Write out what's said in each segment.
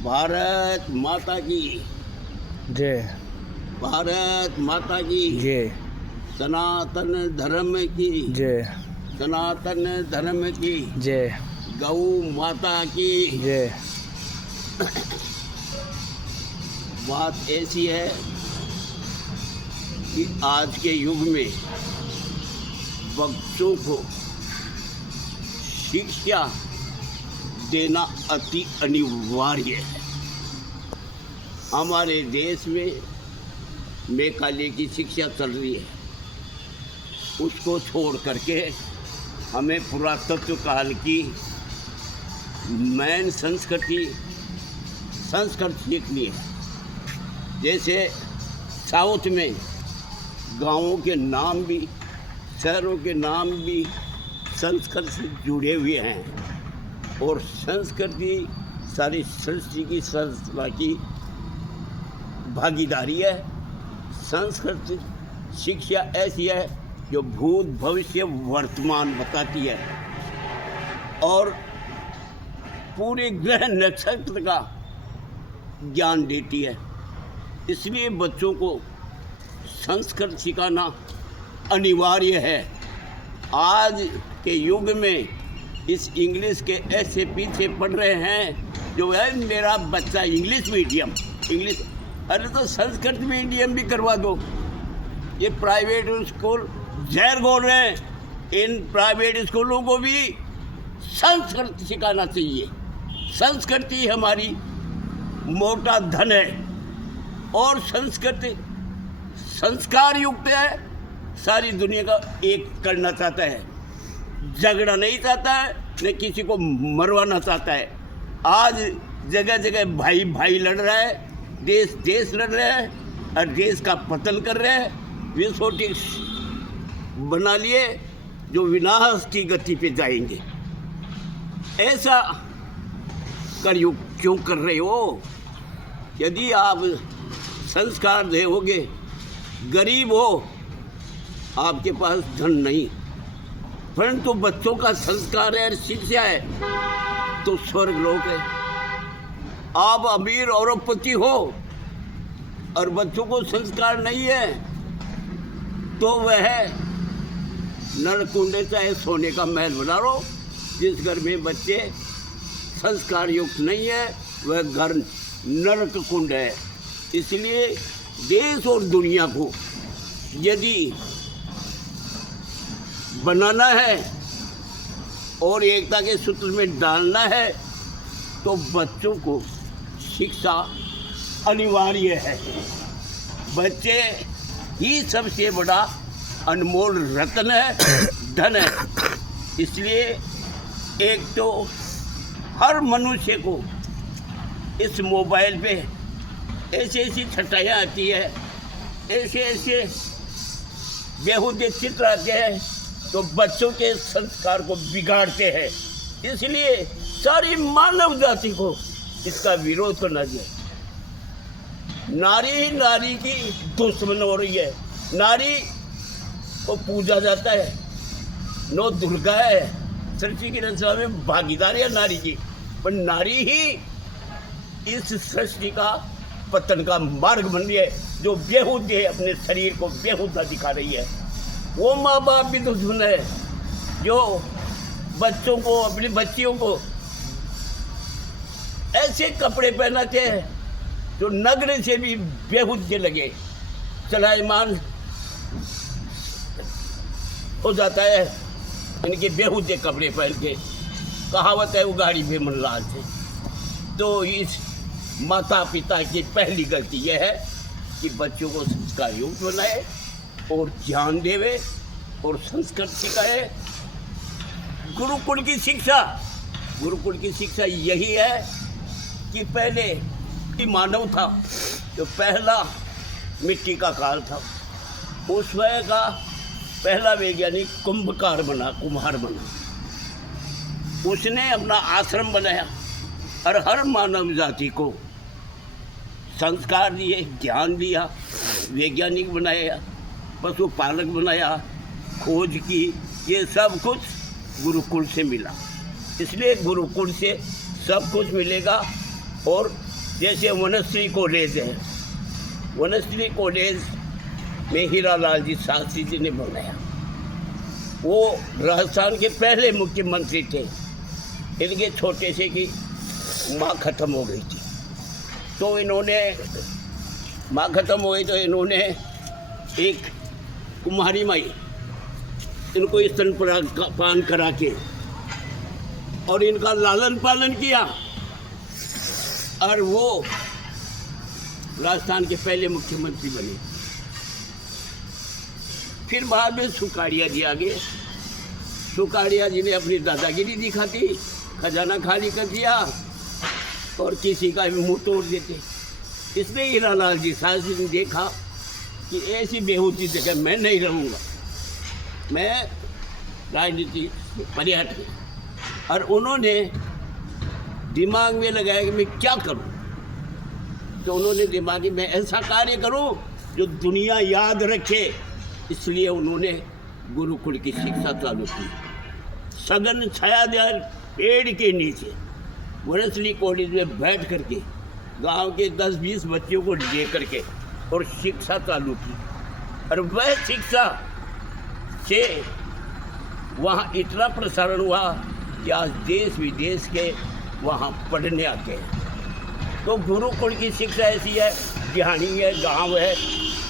भारत माता की जय। भारत माता की जय। सनातन धर्म की जय। सनातन धर्म की जय। गौ माता की जय। बात ऐसी है कि आज के युग में बच्चों को शिक्षा देना अति अनिवार्य है। हमारे देश में मेकाले की शिक्षा चल रही है, उसको छोड़ करके हमें पुरातत्व काल की मैन संस्कृति सीखनी है। जैसे साउथ में गांवों के नाम भी, शहरों के नाम भी संस्कृत से जुड़े हुए हैं और संस्कृति सारी सृष्टि की संस्था की भागीदारी है। संस्कृत शिक्षा ऐसी है जो भूत भविष्य वर्तमान बताती है और पूरे ग्रह नक्षत्र का ज्ञान देती है। इसलिए बच्चों को संस्कृत सिखाना अनिवार्य है। आज के युग में इस इंग्लिश के ऐसे पीछे पड़ रहे हैं जो है मेरा बच्चा इंग्लिश मीडियम, इंग्लिश, अरे तो संस्कृत मीडियम भी करवा दो। ये प्राइवेट स्कूल जहर घोल रहे हैं। इन प्राइवेट स्कूलों को भी संस्कृत सिखाना चाहिए। संस्कृति हमारी मोटा धन है और संस्कृति संस्कार युक्त है। सारी दुनिया का एक करना चाहता है, झगड़ा नहीं चाहता है, न किसी को मरवाना चाहता है। आज जगह जगह भाई भाई लड़ रहा है, देश देश लड़ रहे हैं और देश का पतन कर रहे हैं। विस्फोटक बना लिए जो विनाश की गति पे जाएंगे। ऐसा कलयुग क्यों कर रहे हो? यदि आप संस्कार दोगे, गरीब हो, आपके पास धन नहीं, परंतु बच्चों का संस्कार है, शिक्षा है, तो स्वर्ग लोक है। आप अमीर औरपति हो और बच्चों को संस्कार नहीं है तो वह नरकुंडे चाहे सोने का महल बना लो। जिस घर में बच्चे संस्कार युक्त नहीं है वह घर नरक कुंड है। इसलिए देश और दुनिया को यदि बनाना है और एकता के सूत्र में डालना है तो बच्चों को शिक्षा अनिवार्य है। बच्चे ही सबसे बड़ा अनमोल रत्न है, धन है। इसलिए एक तो हर मनुष्य को इस मोबाइल पे ऐसी ऐसी छटाइयाँ आती है, ऐसे ऐसे बेहुदे चित्र आते हैं तो बच्चों के संस्कार को बिगाड़ते हैं। इसलिए सारी मानव जाति को इसका विरोध करना चाहिए। नारी ही नारी की दुश्मन हो रही है। नारी को पूजा जाता है, नौ दुर्गा है, सृष्टि की रचना में भागीदार है नारी की, पर नारी ही इस सृष्टि का पतन का मार्ग बन रही है। जो बेहुदे अपने शरीर को बेहुदा दिखा रही है, वो माँ बाप भी दुश्मन है जो बच्चों को, अपनी बच्चियों को ऐसे कपड़े पहनाते हैं जो नग्न से भी बेहुदे लगे, चलायमान हो जाता है इनके बेहुदे कपड़े पहन के। कहावत है वो गाड़ी पे मन लाल से। तो इस माता पिता की पहली गलती यह है कि बच्चों को संस्कार युक्त बनाए और ज्ञान देवे और संस्कृत सिखाए। गुरुकुल की शिक्षा यही है कि पहले कि मानव था तो पहला मिट्टी का काल था, उस समय का पहला वैज्ञानिक कुम्हार बना। उसने अपना आश्रम बनाया और हर मानव जाति को संस्कार दिए, ज्ञान दिया, वैज्ञानिक बनाया, पशुपालक बनाया, खोज की। ये सब कुछ गुरुकुल से मिला। इसलिए गुरुकुल से सब कुछ मिलेगा और जैसे वनश्री कॉलेज है, वनश्री कॉलेज में हीरालाल जी शास्त्री जी ने बनाया। वो राजस्थान के पहले मुख्यमंत्री थे। इनके छोटे से की माँ ख़त्म हो गई थी, तो इन्होंने माँ ख़त्म हो गई तो इन्होंने एक कुम्हारी माई इनको स्तनपान करा के और इनका लालन पालन किया, और वो राजस्थान के पहले मुख्यमंत्री बने। फिर बाद में सुकाड़िया जी आ गए। सुकाड़िया जी ने अपनी दादागिरी दिखाती, खजाना खाली कर दिया और किसी का भी मुंह तोड़ देते। इसलिए हीरालाल जी शास्त्री ने देखा कि ऐसी बेहूदी जगह मैं नहीं रहूँगा, मैं राजनीति पर्यटन, और उन्होंने दिमाग में लगाया कि मैं क्या करूं। तो उन्होंने दिमाग में ऐसा कार्य करूं जो दुनिया याद रखे, इसलिए उन्होंने गुरुकुल की शिक्षा चालू की। सघन छायादार पेड़ के नीचे वनश्री कॉलेज में बैठ करके गांव के 10-20 बच्चों को ले करके और शिक्षा चालू की, और वह शिक्षा से वहाँ इतना प्रसारण हुआ कि आज देश विदेश के वहाँ पढ़ने आते हैं। तो गुरुकुल की शिक्षा ऐसी है, बिहानी है, गांव है,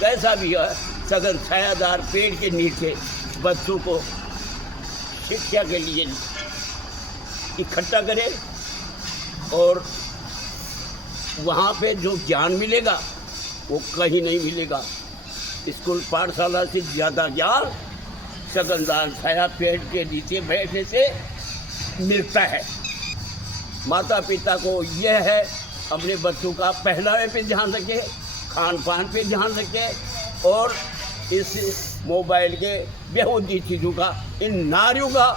कैसा भी है, सघन छायादार पेड़ के नीचे बच्चों को शिक्षा के लिए इकट्ठा करें, और वहाँ पे जो ज्ञान मिलेगा वो कहीं नहीं मिलेगा। स्कूल पाठशाला से ज़्यादा ज्ञान सघनदार छाया पेड़ के नीचे बैठने से मिलता है। माता पिता को यह है अपने बच्चों का पहनावे पे ध्यान रखे, खान पान पे ध्यान रखे, और इस मोबाइल के बेहूदी चीज़ों का, इन नारियों का